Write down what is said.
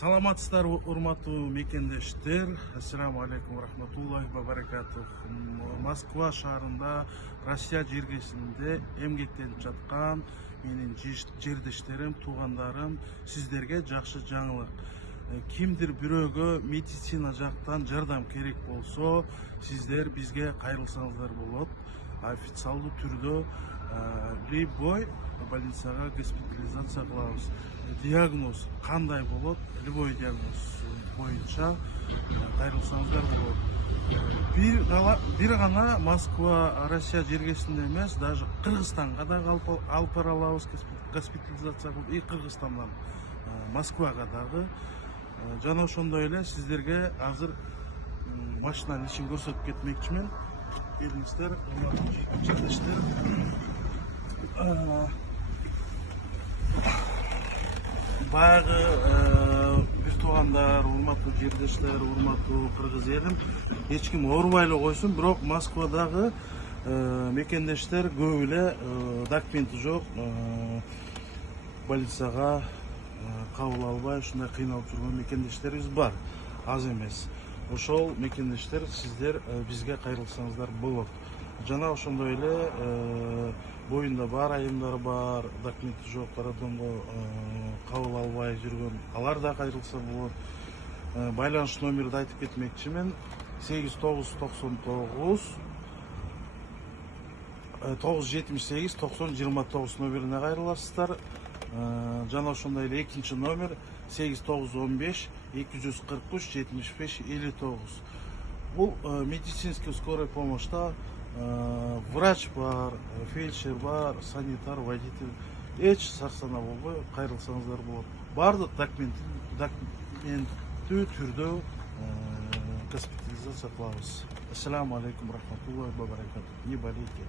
Саламатсыздар, урматтуу мекендештер. Ассаламу алейкум рахматуллахи ва баракатух. Москва шаарында, Россия жергесинде эмгектенип жаткан менин жердештерим, туугандарым, сиздерге жакшы жаңылык. Кимдир бирөөгө медицина жактан жардам керек болсо, сиздер бизге кайрылсаңыздар болот. Официалдуу түрдө любой больницага госпитализация кылабыз. Диагноз кандай болот? Любой диагноз боюнча кайрылсаңыздар болот. Бир гана Москва, Россия жергесинде эмес, даже Кыргызстанга да алып бара алабыз госпитализация кылып, и Кыргызстандан Москвага дагы. Жана ошондой эле сиздерге азыр машинанын ичин көрсөтүп кетмекчимин. Келиңиздер, жерлештер. Баягы бир туугандар, урматтуу жердештер, урматтуу кыргыз элим, эч ким оорубай эле койсун, бирок Москвадагы мекендештер көп эле документи жок, больницага кабыл албай ушундай кыйналып жүргөн мекендештерибиз бар, аз эмес. Ошол мекендештер сиздер бизге кайрылсаңыздар болот. Жана ошондой эле боюнда бар айымдар бар, документи жок, роддомго кабыл албай жүргөн, алар да кайрылса болот. Байланыш номерди айтып кетмекчимин. 8999 978 9029 номерине кайрыласыздар. Жана ошондой эле экинчи номер 8915 243 75 59. Бул медицинский скорой помощьта врач бар, фельдшер бар, санитар, водитель. Эч сарсана болбой кайрылсаңыздар болот. Бардык документтүү түрдө госпитализация кылабыз. Ассаламу алейкум рахматуллахи ва баракатух. Не болейте.